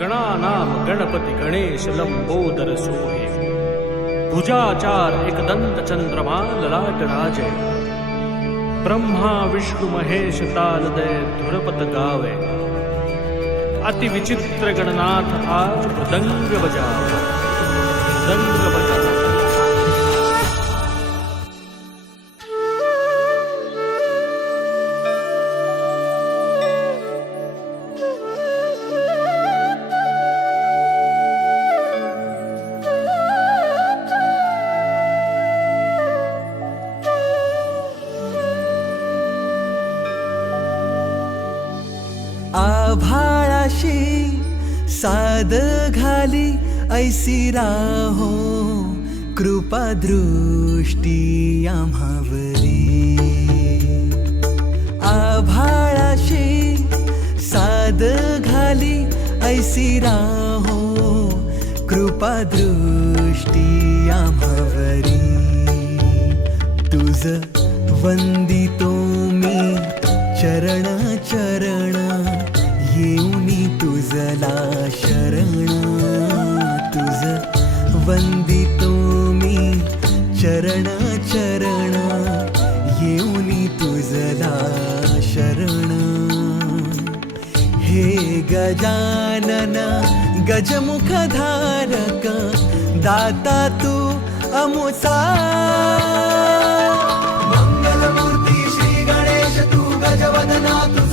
गणानाम गणपती गणेश लंबोदर सोहे भुजाचार एकदंत चंद्रमा ललाट राजे ब्रह्मा विष्णु महेश तालदय धुरपत गावे अति विचित्र गणनाथ आज मृदंग बजावे मृदंग बजावे। आभाळाशी साद घाली ऐसी राहो कृपा दृष्टी आम्हावरी। आभाळाशी साद घाली ऐसी राहो कृपा दृष्टी आम्हावरी। तुझ वंदितो मी चरण चरण येऊनी तुझला शरण। तुझ वंदितो मी चरण चरण येऊनी तुझला शरण। हे गजानन गजमुख धारक दाता तू अमुसा। मंगलमूर्ती श्री गणेश तू गजवदना तू